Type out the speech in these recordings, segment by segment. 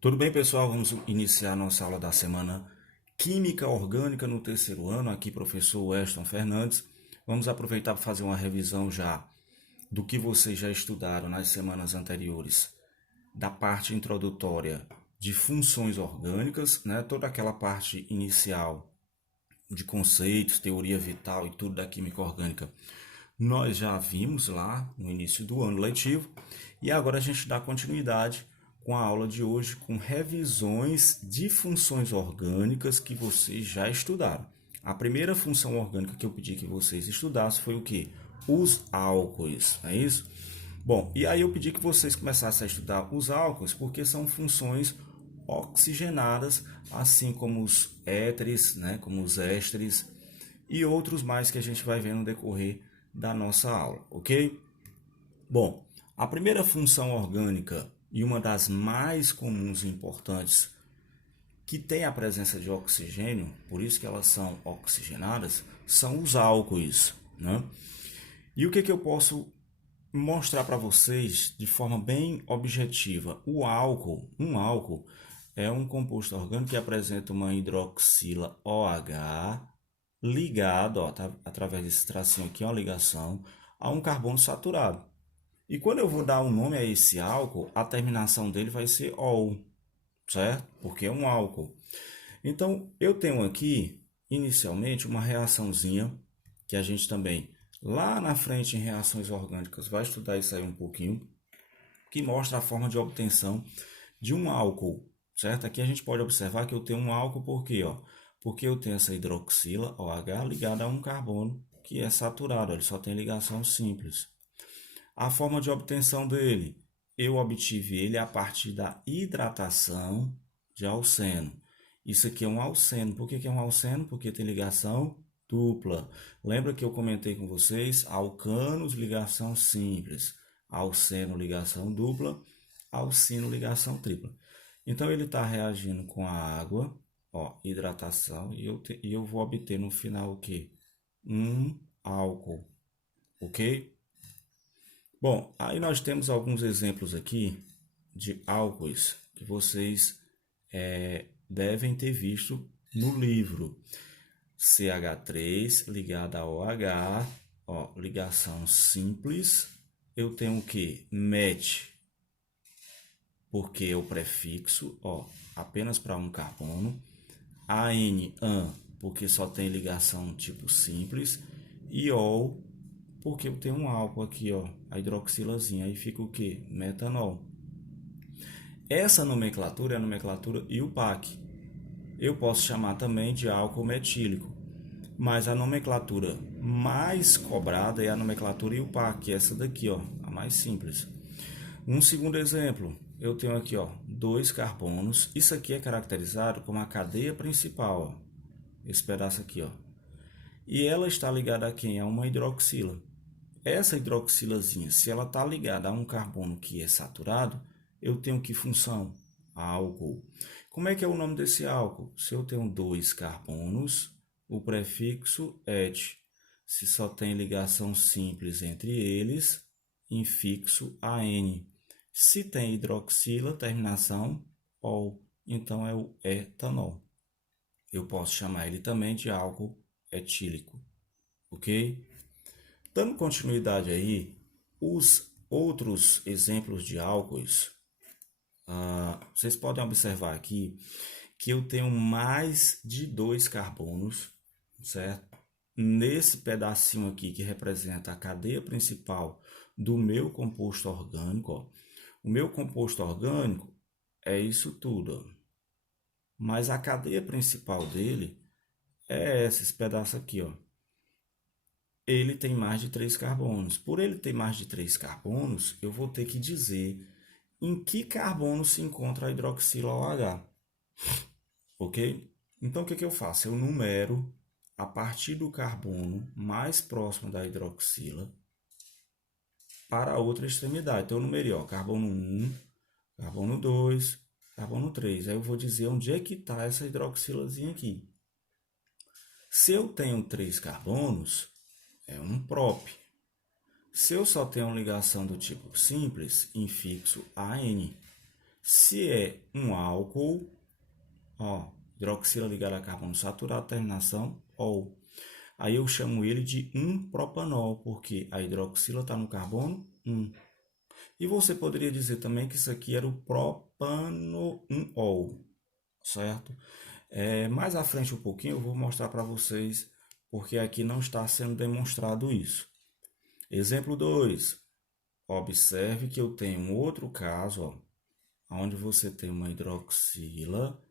Tudo bem, pessoal? Vamos iniciar nossa aula da semana Química Orgânica no terceiro ano. Aqui, professor Weston Fernandes. Vamos aproveitar para fazer uma revisão já do que vocês já estudaram nas semanas anteriores, da parte introdutória de funções orgânicas, né? Toda aquela parte inicial de conceitos, teoria vital e tudo da química orgânica. Nós já vimos lá no início do ano letivo e agora a gente dá continuidade com a aula de hoje com revisões de funções orgânicas que vocês já estudaram. A primeira função orgânica que eu pedi que vocês estudassem foi o que? Os álcoois, não é isso? Bom, e aí eu pedi que vocês começassem a estudar os álcoois porque são funções oxigenadas, assim como os éteres, né, como os ésteres e outros mais que a gente vai ver no decorrer da nossa aula, ok? Bom, a primeira função orgânica e uma das mais comuns e importantes que tem a presença de oxigênio, por isso que elas são oxigenadas, são os álcoois, né? E o que eu posso mostrar para vocês de forma bem objetiva? Um álcool é um composto orgânico que apresenta uma hidroxila OH ligado, ó, tá, através desse tracinho aqui, uma ligação a um carbono saturado. E quando eu vou dar um nome a esse álcool, a terminação dele vai ser ol, certo? Porque é um álcool. Então, eu tenho aqui, inicialmente, uma reaçãozinha, que a gente também, lá na frente em reações orgânicas, vai estudar isso aí um pouquinho, que mostra a forma de obtenção de um álcool, certo? Aqui a gente pode observar que eu tenho um álcool por quê, ó? Porque eu tenho essa hidroxila OH ligada a um carbono que é saturado, ele só tem ligação simples. A forma de obtenção dele, eu obtive ele a partir da hidratação de alceno. Isso aqui é um alceno. Por que é um alceno? Porque tem ligação dupla. Lembra que eu comentei com vocês? Alcanos, ligação simples. Alceno, ligação dupla. Alcino, ligação tripla. Então ele está reagindo com a água, ó, hidratação, e eu vou obter no final o quê? Um álcool, ok? Bom, aí nós temos alguns exemplos aqui de álcoois que vocês devem ter visto no livro. CH3 ligado a OH, ó, ligação simples. Eu tenho o que? MET, porque é o prefixo, ó, apenas para um carbono. AN, porque só tem ligação tipo simples. E OL, porque eu tenho um álcool aqui, ó, a hidroxilazinha, aí fica o que? Metanol. Essa nomenclatura é a nomenclatura IUPAC. Eu posso chamar também de álcool metílico, mas a nomenclatura mais cobrada é a nomenclatura IUPAC, essa daqui, ó, a mais simples. Um segundo exemplo, eu tenho aqui, ó, dois carbonos. Isso aqui é caracterizado como a cadeia principal, ó, esse pedaço aqui, ó. E ela está ligada a quem? A uma hidroxila. Essa hidroxilazinha, se ela está ligada a um carbono que é saturado, eu tenho que função? Álcool. Como é que é o nome desse álcool? Se eu tenho dois carbonos, o prefixo et. Se só tem ligação simples entre eles, infixo AN. Se tem hidroxila, terminação ol. Então é o etanol. Eu posso chamar ele também de álcool etílico, ok? Dando continuidade aí, os outros exemplos de álcoois, vocês podem observar aqui que eu tenho mais de dois carbonos, certo? Nesse pedacinho aqui que representa a cadeia principal do meu composto orgânico, ó. O meu composto orgânico é isso tudo, ó. Mas a cadeia principal dele é esse pedaço aqui, ó. Ele tem mais de três carbonos. Por ele ter mais de três carbonos, eu vou ter que dizer em que carbono se encontra a hidroxila OH, ok? Então, o que eu faço? Eu numero a partir do carbono mais próximo da hidroxila para a outra extremidade. Então, eu numerei, ó, carbono 1, carbono 2, carbono 3. Aí eu vou dizer onde é que está essa hidroxilazinha aqui. Se eu tenho três carbonos, é um prop. Se eu só tenho ligação do tipo simples, infixo AN. Se é um álcool, ó, hidroxila ligada a carbono saturado, terminação OL. Aí eu chamo ele de 1-propanol, porque a hidroxila está no carbono 1. E você poderia dizer também que isso aqui era o propano-1-ol, certo? Mais à frente um pouquinho eu vou mostrar para vocês, porque aqui não está sendo demonstrado isso. Exemplo 2. Observe que eu tenho um outro caso, ó, onde você tem uma hidroxila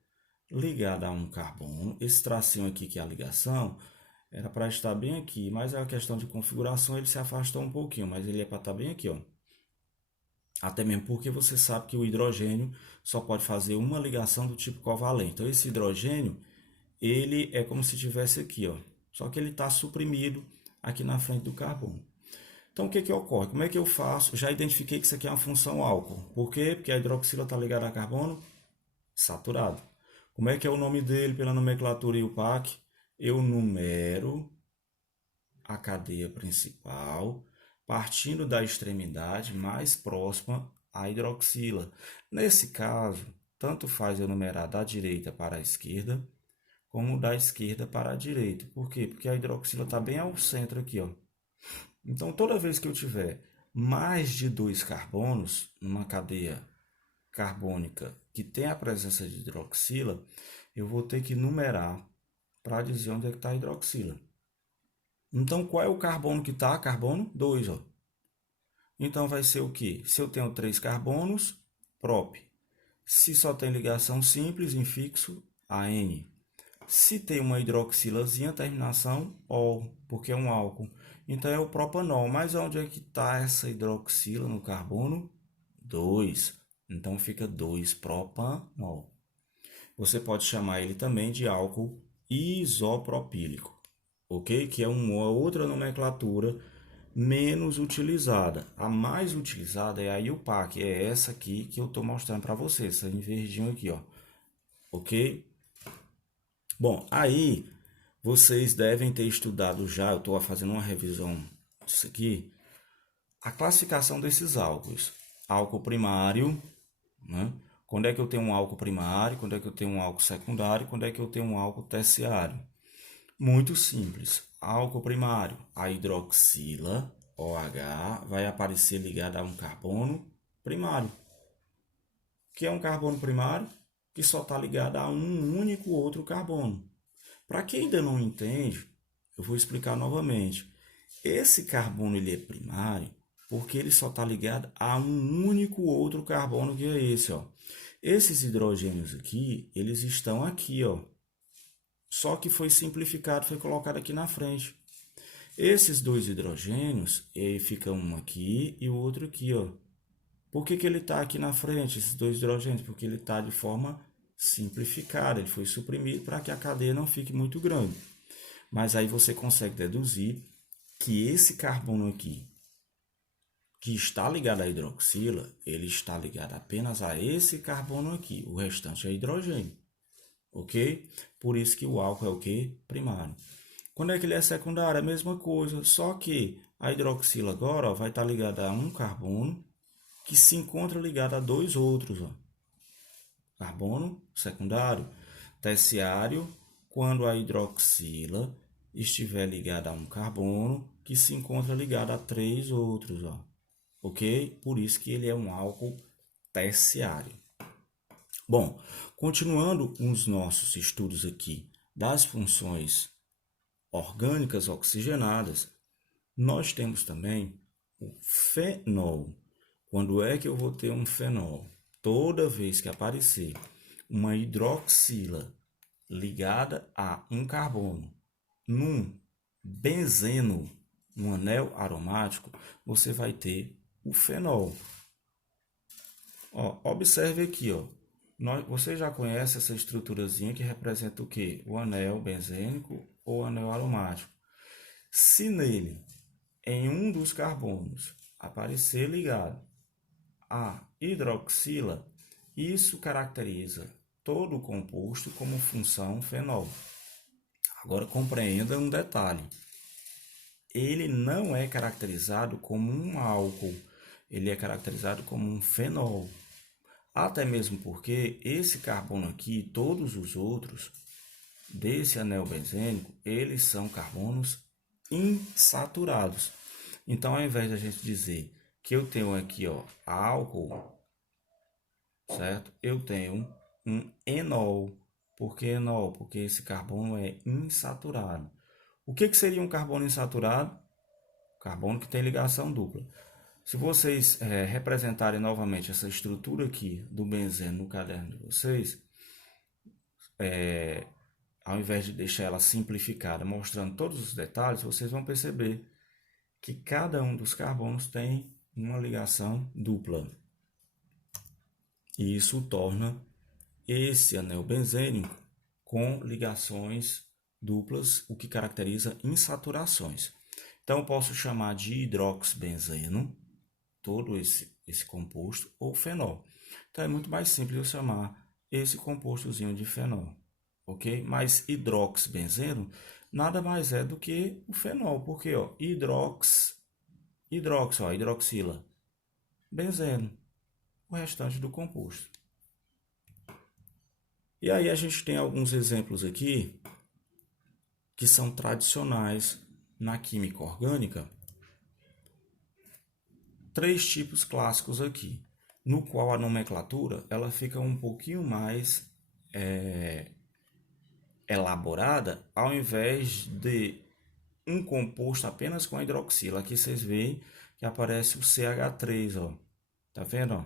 ligada a um carbono. Esse tracinho aqui, que é a ligação, era para estar bem aqui, mas a questão de configuração ele se afastou um pouquinho, mas ele é para estar bem aqui, ó. Até mesmo porque você sabe que o hidrogênio só pode fazer uma ligação do tipo covalente. Então, esse hidrogênio, ele é como se estivesse aqui, ó. Só que ele está suprimido aqui na frente do carbono. Então, o que que ocorre? Como é que eu faço? Já identifiquei que isso aqui é uma função álcool. Por quê? Porque a hidroxila está ligada a carbono saturado. Como é que é o nome dele pela nomenclatura IUPAC? Eu numero a cadeia principal, partindo da extremidade mais próxima à hidroxila. Nesse caso, tanto faz eu numerar da direita para a esquerda, como da esquerda para a direita. Por quê? Porque a hidroxila está bem ao centro aqui, ó. Então, toda vez que eu tiver mais de 2 carbonos numa cadeia carbônica que tem a presença de hidroxila, eu vou ter que numerar para dizer onde é que está a hidroxila. Então, qual é o carbono que está? Carbono 2, ó. Então, vai ser o quê? Se eu tenho 3 carbonos, prop. Se só tem ligação simples, infixo, AN. Se tem uma hidroxilazinha, terminação OL, porque é um álcool. Então, é o propanol. Mas onde é que está essa hidroxila no carbono? 2. Então, fica 2-propanol. Você pode chamar ele também de álcool isopropílico, ok? Que é uma outra nomenclatura menos utilizada. A mais utilizada é a IUPAC, é essa aqui que eu estou mostrando para vocês, essa em verdinho aqui, ó, ok? Bom, aí vocês devem ter estudado já, eu estou fazendo uma revisão disso aqui, a classificação desses álcools. Álcool primário, né? Quando é que eu tenho um álcool primário, quando é que eu tenho um álcool secundário, quando é que eu tenho um álcool terciário? Muito simples. Álcool primário, a hidroxila, OH, vai aparecer ligada a um carbono primário. Que é um carbono primário que só está ligado a um único outro carbono. Para quem ainda não entende, eu vou explicar novamente. Esse carbono ele é primário porque ele só está ligado a um único outro carbono, que é esse, ó. Esses hidrogênios aqui, eles estão aqui, ó. Só que foi simplificado, foi colocado aqui na frente. Esses dois hidrogênios, fica um aqui e o outro aqui, ó. Por que que ele está aqui na frente, esses dois hidrogênios? Porque ele está de forma simplificada, ele foi suprimido para que a cadeia não fique muito grande. Mas aí você consegue deduzir que esse carbono aqui, que está ligado à hidroxila, ele está ligado apenas a esse carbono aqui. O restante é hidrogênio, ok? Por isso que o álcool é o quê? Primário. Quando é que ele é secundário? É a mesma coisa, só que a hidroxila agora, ó, vai estar ligada a um carbono que se encontra ligado a dois outros, ó. Carbono secundário. Terciário, quando a hidroxila estiver ligada a um carbono que se encontra ligado a 3 outros, ó. Ok? Por isso que ele é um álcool terciário. Bom, continuando os nossos estudos aqui das funções orgânicas oxigenadas, nós temos também o fenol. Quando é que eu vou ter um fenol? Toda vez que aparecer uma hidroxila ligada a um carbono num benzeno, um anel aromático, você vai ter o fenol. Ó, observe aqui, ó. Você já conhece essa estruturazinha que representa o quê? O anel benzênico ou anel aromático. Se nele, em um dos carbonos, aparecer ligado a hidroxila, isso caracteriza todo o composto como função fenol. Agora compreenda um detalhe. Ele não é caracterizado como um álcool, ele é caracterizado como um fenol. Até mesmo porque esse carbono aqui, todos os outros desse anel benzênico, eles são carbonos insaturados. Então, ao invés de a gente dizer que eu tenho aqui, ó, álcool, certo? Eu tenho um enol. Por que enol? Porque esse carbono é insaturado. O que seria um carbono insaturado? Carbono que tem ligação dupla. Se vocês representarem novamente essa estrutura aqui do benzeno no caderno de vocês, ao invés de deixar ela simplificada, mostrando todos os detalhes, vocês vão perceber que cada um dos carbonos tem uma ligação dupla. E isso torna esse anel benzênico com ligações duplas, o que caracteriza insaturações. Então, eu posso chamar de hidroxibenzeno, todo esse composto, ou fenol. Então, é muito mais simples eu chamar esse compostozinho de fenol, ok? Mas hidroxibenzeno nada mais é do que o fenol, porque ó, hidroxila, benzeno, o restante do composto. E aí a gente tem alguns exemplos aqui que são tradicionais na química orgânica. 3 tipos clássicos aqui, no qual a nomenclatura ela fica um pouquinho mais elaborada, ao invés de um composto apenas com a hidroxila. Aqui vocês veem que aparece o CH3, ó. Tá vendo? Ó?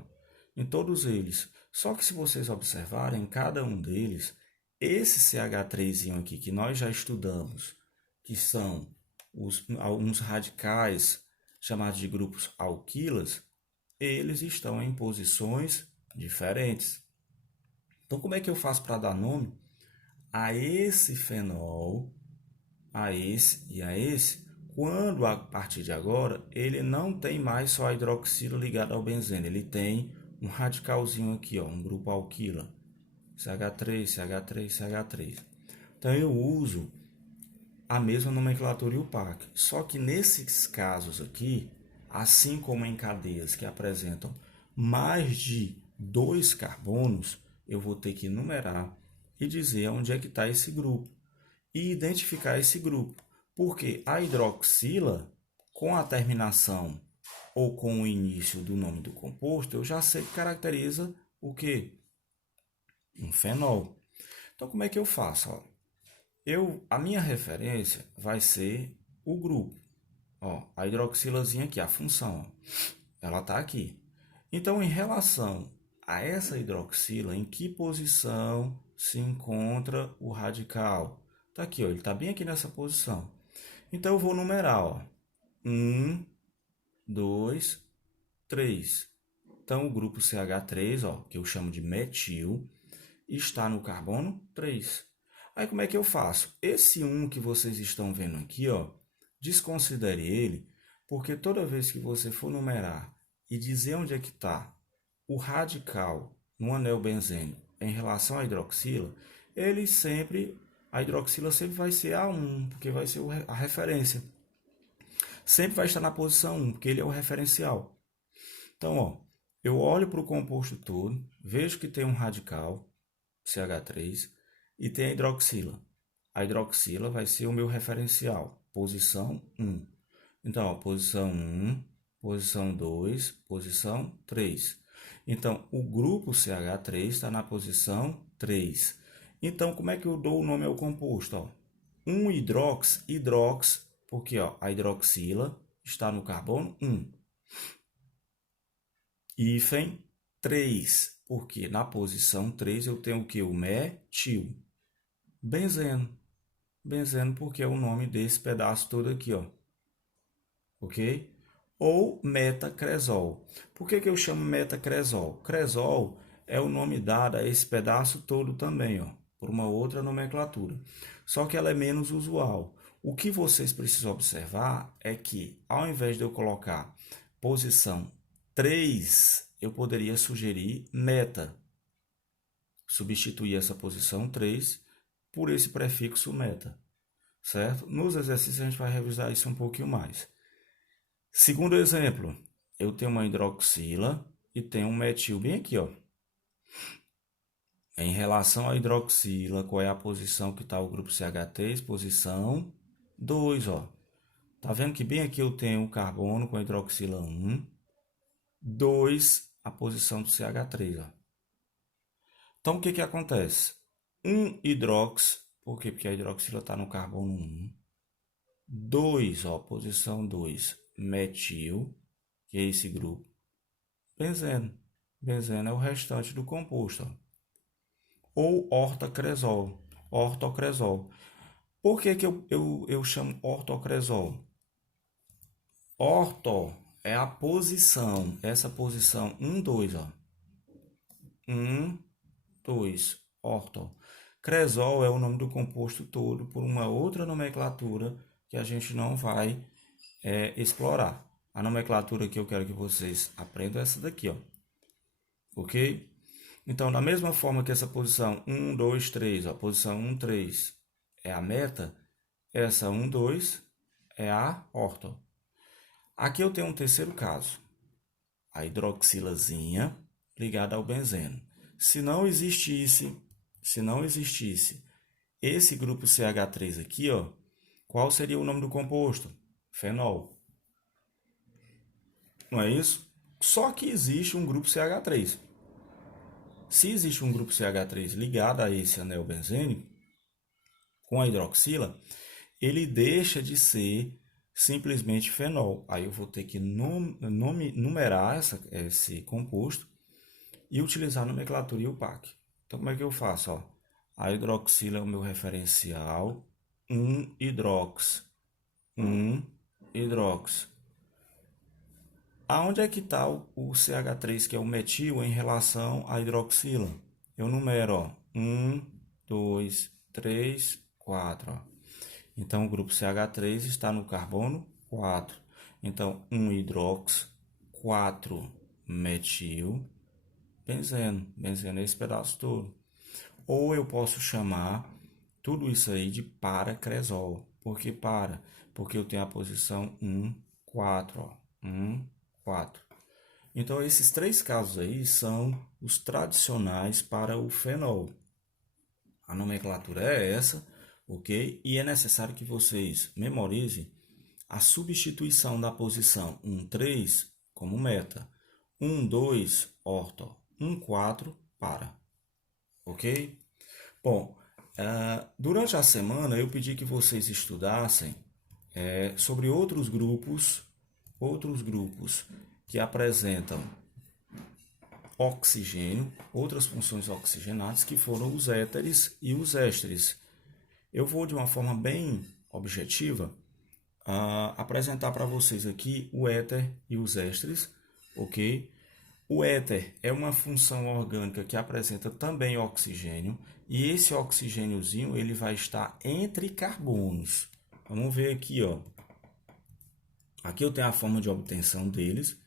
Em todos eles. Só que se vocês observarem, cada um deles, esse CH3 aqui que nós já estudamos, que são alguns radicais chamados de grupos alquilas, eles estão em posições diferentes. Então, como é que eu faço para dar nome a esse fenol, a esse e a esse, quando a partir de agora ele não tem mais só a hidroxila ligada ao benzeno, ele tem um radicalzinho aqui, ó, um grupo alquila, CH3, CH3, CH3. Então eu uso a mesma nomenclatura IUPAC, só que nesses casos aqui, assim como em cadeias que apresentam mais de 2 carbonos, eu vou ter que numerar e dizer onde é que está esse grupo e identificar esse grupo, porque a hidroxila, com a terminação ou com o início do nome do composto, eu já sei que caracteriza o quê? Um fenol. Então, como é que eu faço? Ó, a minha referência vai ser o grupo. Ó, a hidroxilazinha aqui, a função, ó, ela está aqui. Então, em relação a essa hidroxila, em que posição se encontra o radical? Está aqui, ó, ele está bem aqui nessa posição. Então, eu vou numerar, ó, 1, 2, 3. Então, o grupo CH3, ó, que eu chamo de metil, está no carbono 3. Aí, como é que eu faço? Esse 1 que vocês estão vendo aqui, ó, desconsidere ele, porque toda vez que você for numerar e dizer onde é que está o radical no anel benzênico em relação à hidroxila, a hidroxila sempre vai ser A1, porque vai ser a referência. Sempre vai estar na posição 1, porque ele é o referencial. Então, ó, eu olho para o composto todo, vejo que tem um radical, CH3, e tem a hidroxila. A hidroxila vai ser o meu referencial, posição 1. Então, ó, posição 1, posição 2, posição 3. Então, o grupo CH3 está na posição 3. Então, como é que eu dou o nome ao composto? Ó? Um hidrox, porque ó, a hidroxila está no carbono 1. Hífen 3, porque na posição 3 eu tenho o que? O metil. Benzeno. Benzeno porque é o nome desse pedaço todo aqui, ó. Ok? Ou metacresol. Por que eu chamo metacresol? Cresol é o nome dado a esse pedaço todo também, ó, por uma outra nomenclatura. Só que ela é menos usual. O que vocês precisam observar é que, ao invés de eu colocar posição 3, eu poderia sugerir meta. Substituir essa posição 3 por esse prefixo meta, certo? Nos exercícios a gente vai revisar isso um pouquinho mais. Segundo exemplo, eu tenho uma hidroxila e tenho um metil bem aqui, ó. Em relação à hidroxila, qual é a posição que está o grupo CH3? Posição 2, ó. Tá vendo que bem aqui eu tenho o carbono com a hidroxila 1, 2, a posição do CH3, ó. Então, o que que acontece? 1 hidrox, por quê? Porque a hidroxila está no carbono 1. 2, ó, posição 2, metil, que é esse grupo. Benzeno. Benzeno é o restante do composto, ó. Ou ortocresol. Ortocresol. Por que que eu chamo ortocresol? Orto é a posição, essa posição 1, 2, ó. 1, 2, orto. Cresol é o nome do composto todo por uma outra nomenclatura que a gente não vai explorar. A nomenclatura que eu quero que vocês aprendam é essa daqui, ó. Ok? Então, da mesma forma que essa posição 1, 2, 3, ó, posição 1, 3 é a meta, essa 1, 2 é a orto. Aqui eu tenho um terceiro caso, a hidroxilazinha ligada ao benzeno. Se não existisse esse grupo CH3 aqui, ó, qual seria o nome do composto? Fenol. Não é isso? Só que existe um grupo CH3. Se existe um grupo CH3 ligado a esse anel benzênico, com a hidroxila, ele deixa de ser simplesmente fenol. Aí eu vou ter que numerar esse composto e utilizar a nomenclatura IUPAC. Então, como é que eu faço? Ó, a hidroxila é o meu referencial, 1-hidrox. 1-hidrox. Aonde é que está o CH3, que é o metil, em relação à hidroxila? Eu numero, ó, 1, 2, 3, 4. Ó. Então, o grupo CH3 está no carbono 4. Então, 1-hidrox, 4-metil, benzeno. Benzeno é esse pedaço todo. Ou eu posso chamar tudo isso aí de paracresol. Por que para? Porque eu tenho a posição 1, 4. Ó. 1, 4. Então, esses três casos aí são os tradicionais para o fenol. A nomenclatura é essa, ok? E é necessário que vocês memorizem a substituição da posição 1, 3 como meta. 1, 2, orto. 1, 4, para. Ok? Bom, durante a semana eu pedi que vocês estudassem sobre outros grupos que apresentam oxigênio, outras funções oxigenantes, que foram os éteres e os ésteres. Eu vou, de uma forma bem objetiva, apresentar para vocês aqui o éter e os ésteres, ok? O éter é uma função orgânica que apresenta também oxigênio, e esse oxigêniozinho ele vai estar entre carbonos. Vamos ver aqui, ó. Aqui eu tenho a forma de obtenção deles,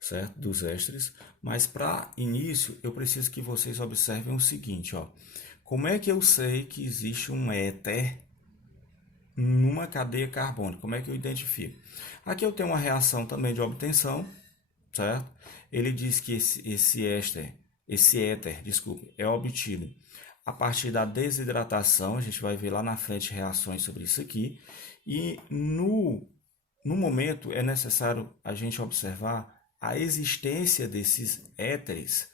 certo? Dos ésteres, mas para início eu preciso que vocês observem o seguinte, ó. Como é que eu sei que existe um éter numa cadeia carbônica? Como é que eu identifico? Aqui eu tenho uma reação também de obtenção, certo? Ele diz que esse éter, desculpe, é obtido a partir da desidratação. A gente vai ver lá na frente reações sobre isso aqui. E no momento é necessário a gente observar a existência desses éteres,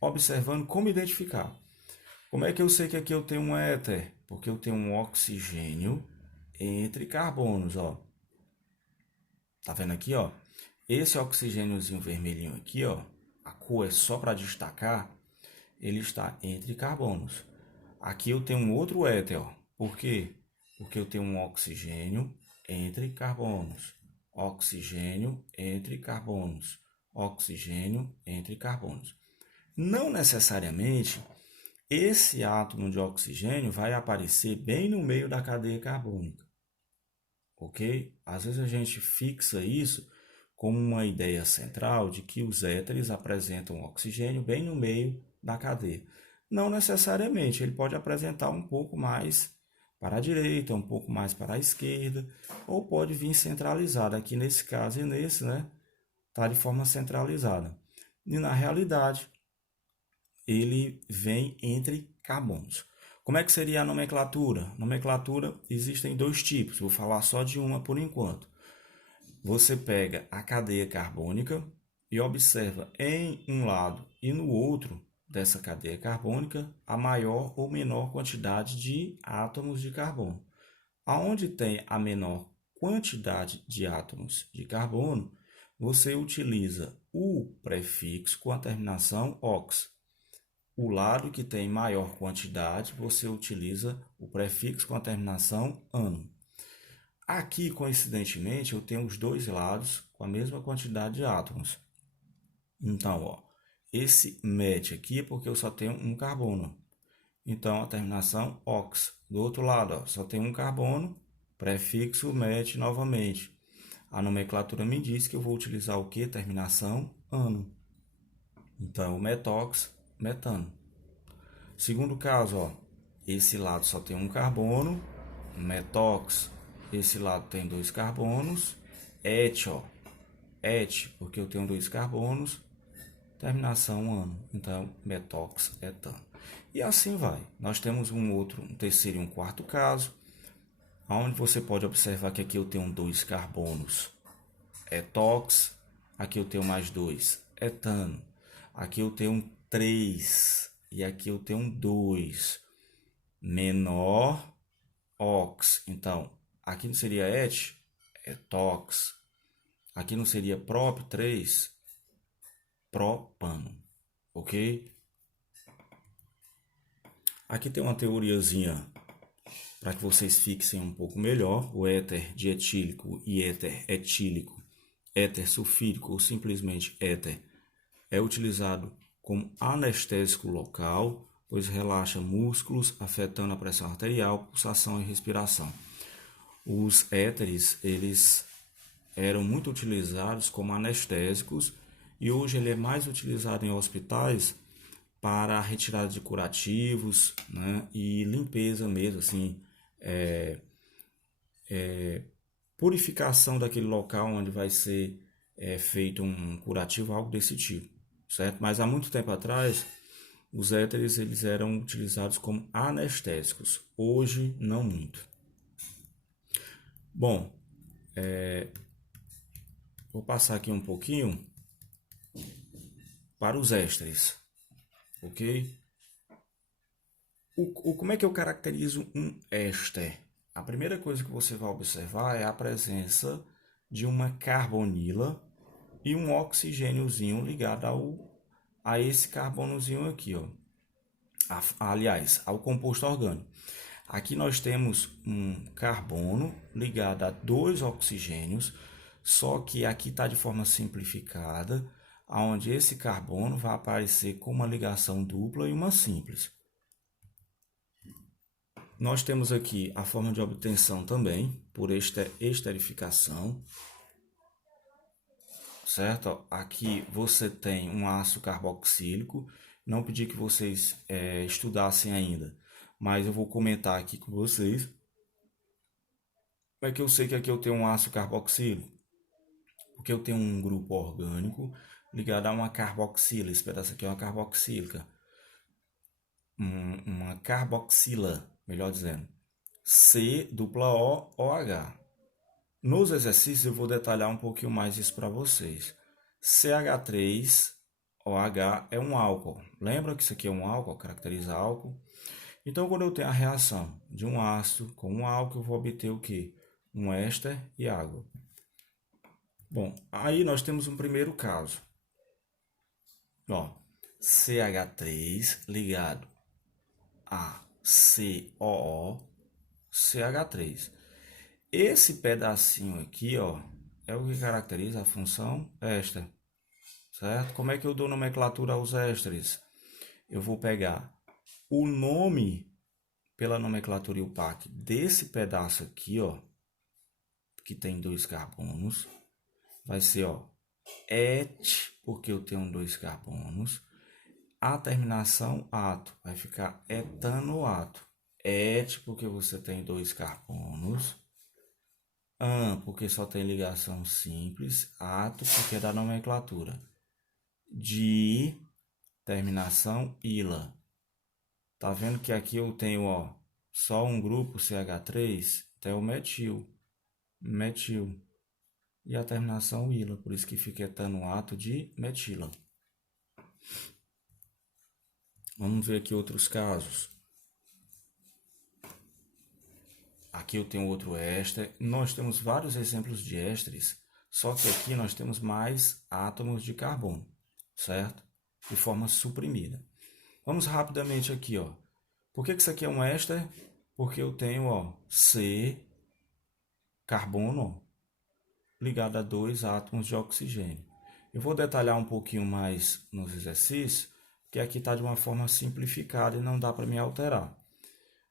observando como identificar. Como é que eu sei que aqui eu tenho um éter? Porque eu tenho um oxigênio entre carbonos, ó. Tá vendo aqui, ó? Esse oxigêniozinho vermelhinho aqui, ó, a cor é só para destacar, ele está entre carbonos. Aqui eu tenho um outro éter, ó. Por quê? Porque eu tenho um oxigênio entre carbonos. Oxigênio entre carbonos. Oxigênio entre carbonos. Não necessariamente esse átomo de oxigênio vai aparecer bem no meio da cadeia carbônica. Ok? Às vezes a gente fixa isso como uma ideia central de que os éteres apresentam oxigênio bem no meio da cadeia. Não necessariamente, ele pode apresentar um pouco mais para a direita, um pouco mais para a esquerda, ou pode vir centralizado. Aqui nesse caso e nesse, né, está de forma centralizada. E na realidade, ele vem entre carbonos. Como é que seria a nomenclatura? Nomenclatura existem dois tipos, vou falar só de uma por enquanto. Você pega a cadeia carbônica e observa em um lado e no outro dessa cadeia carbônica a maior ou menor quantidade de átomos de carbono. Aonde tem a menor quantidade de átomos de carbono, você utiliza o prefixo com a terminação ox. O lado que tem maior quantidade, você utiliza o prefixo com a terminação ano. Aqui, coincidentemente, eu tenho os dois lados com a mesma quantidade de átomos. Então, ó, esse met aqui é porque eu só tenho um carbono. Então, a terminação ox. Do outro lado, ó, só tem um carbono, prefixo met novamente. A nomenclatura me diz que eu vou utilizar o que? Terminação ano. Então, metox, metano. Segundo caso, ó, esse lado só tem um carbono, metox. Esse lado tem dois carbonos, et, ó, et, porque eu tenho dois carbonos, terminação ano. Então, metox, etano. E assim vai. Nós temos um terceiro e um quarto caso, onde você pode observar que aqui eu tenho dois carbonos, etox, aqui eu tenho mais dois, etano. Aqui eu tenho 3 e aqui eu tenho 2, menor ox. Então, aqui não seria et, etox. Aqui não seria prop 3, propano, ok? Aqui tem uma teoriazinha para que vocês fixem um pouco melhor. O éter dietílico e éter etílico, éter sulfídico ou simplesmente éter, é utilizado como anestésico local, pois relaxa músculos, afetando a pressão arterial, pulsação e respiração. Os éteres, eles eram muito utilizados como anestésicos e hoje ele é mais utilizado em hospitais para a retirada de curativos, né, e limpeza mesmo, assim, purificação daquele local onde vai ser feito um curativo, algo desse tipo, certo? Mas há muito tempo atrás, os éteres eles eram utilizados como anestésicos, hoje não muito. Bom, vou passar aqui um pouquinho para os ésteres, ok? Como é que eu caracterizo um éster? A primeira coisa que você vai observar é a presença de uma carbonila e um oxigêniozinho ligado a esse carbonozinho aqui, ó. Aliás, ao composto orgânico. Aqui nós temos um carbono ligado a dois oxigênios, só que aqui está de forma simplificada, onde esse carbono vai aparecer com uma ligação dupla e uma simples. Nós temos aqui a forma de obtenção também, por esterificação, certo? Aqui você tem um ácido carboxílico, não pedi que vocês estudassem ainda, mas eu vou comentar aqui com vocês. Como é que eu sei que aqui eu tenho um ácido carboxílico? Porque eu tenho um grupo orgânico ligado a uma carboxila, esse pedaço aqui é uma carboxílica, uma carboxila, melhor dizendo, COOH. Nos exercícios eu vou detalhar um pouquinho mais isso para vocês. CH3OH é um álcool. Lembra que isso aqui é um álcool, caracteriza álcool? Então, quando eu tenho a reação de um ácido com um álcool, eu vou obter o quê? Um éster e água. Bom, aí nós temos um primeiro caso. Ó, CH3 ligado a COO, CH3. Esse pedacinho aqui, ó, é o que caracteriza a função éster, certo? Como é que eu dou nomenclatura aos ésteres? Eu vou pegar o nome pela nomenclatura IUPAC desse pedaço aqui, ó, que tem dois carbonos, vai ser, ó, et, porque eu tenho dois carbonos, a terminação ato, vai ficar etanoato. Et, porque você tem dois carbonos, an, porque só tem ligação simples, ato, porque é da nomenclatura. terminação ila. Tá vendo que aqui eu tenho, ó, só um grupo CH3, então é o metil. E a terminação ila, por isso que fica etanoato de metila. Vamos ver aqui outros casos. Aqui eu tenho outro éster. Nós temos vários exemplos de ésteres, só que aqui nós temos mais átomos de carbono, certo? De forma suprimida. Vamos rapidamente aqui, ó. Por que isso aqui é um éster? Porque eu tenho, ó, C, carbono, ó, ligado a 2 átomos de oxigênio. Eu vou detalhar um pouquinho mais nos exercícios, porque aqui está de uma forma simplificada e não dá para me alterar.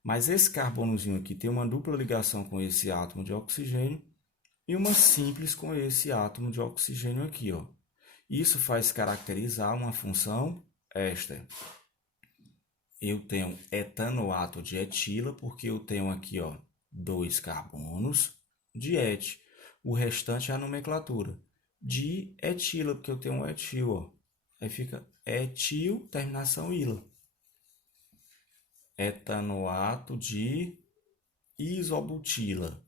Mas esse carbonozinho aqui tem uma dupla ligação com esse átomo de oxigênio e uma simples com esse átomo de oxigênio aqui, ó. Isso faz caracterizar uma função éster. Eu tenho etanoato de etila, porque eu tenho aqui, ó, 2 carbonos de et. O restante é a nomenclatura. De etila, porque eu tenho um etil, ó. Aí fica etil, terminação ila. Etanoato de isobutila.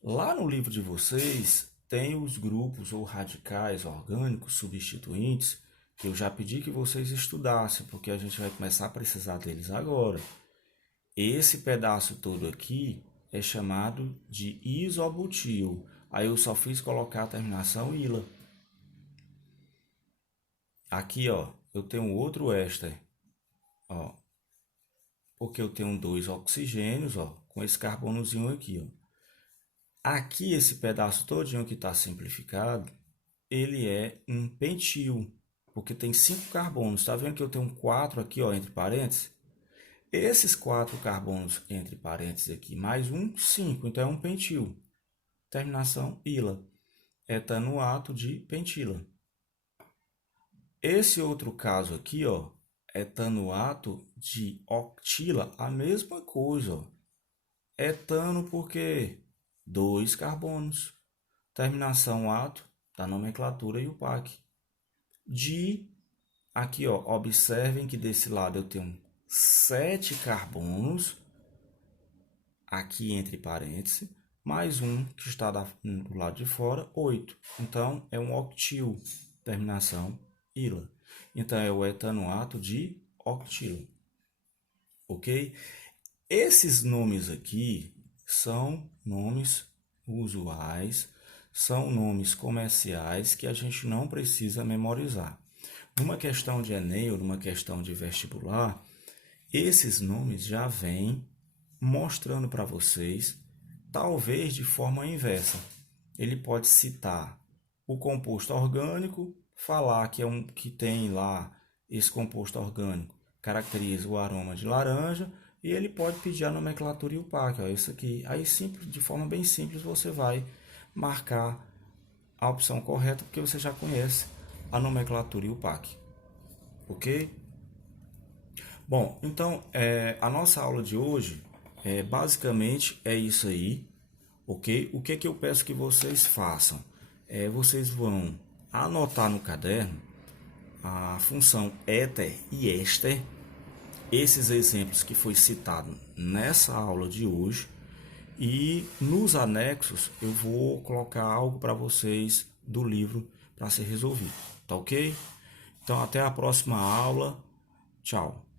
Lá no livro de vocês tem os grupos ou radicais orgânicos substituintes que eu já pedi que vocês estudassem, porque a gente vai começar a precisar deles agora. Esse pedaço todo aqui é chamado de isobutil. Aí eu só fiz colocar a terminação ila. Aqui, ó, eu tenho outro éster, ó, porque eu tenho 2 oxigênios, ó, com esse carbonozinho aqui, ó. Aqui, esse pedaço todinho que está simplificado, ele é um pentil, porque tem 5 carbonos. Tá vendo que eu tenho 4 aqui, ó, entre parênteses? Esses 4 carbonos entre parênteses aqui, mais um, 5. Então, é um pentil. Terminação ila. Etanoato de pentila. Esse outro caso aqui, ó, etanoato de octila, a mesma coisa, ó. Etano porque 2 carbonos. Terminação ato, da nomenclatura IUPAC. Aqui, ó, observem que desse lado eu tenho 7 carbonos, aqui entre parênteses, mais um que está do lado de fora, 8. Então, é um octil, terminação ila. Então, é o etanoato de octilo. Ok? Esses nomes aqui são nomes usuais, são nomes comerciais que a gente não precisa memorizar. Numa questão de Enem ou numa questão de vestibular, esses nomes já vêm mostrando para vocês, talvez de forma inversa. Ele pode citar o composto orgânico, falar que tem lá esse composto orgânico, caracteriza o aroma de laranja, e ele pode pedir a nomenclatura IUPAC, ó, isso aqui. Aí, simples, de forma bem simples, você vai marcar a opção correta, porque você já conhece a nomenclatura IUPAC. Ok? Bom, então, a nossa aula de hoje, basicamente, é isso aí. Ok? O que eu peço que vocês façam? Vocês vão anotar no caderno a função éter e éster, esses exemplos que foi citado nessa aula de hoje, e nos anexos eu vou colocar algo para vocês do livro para ser resolvido, tá ok? Então até a próxima aula, tchau!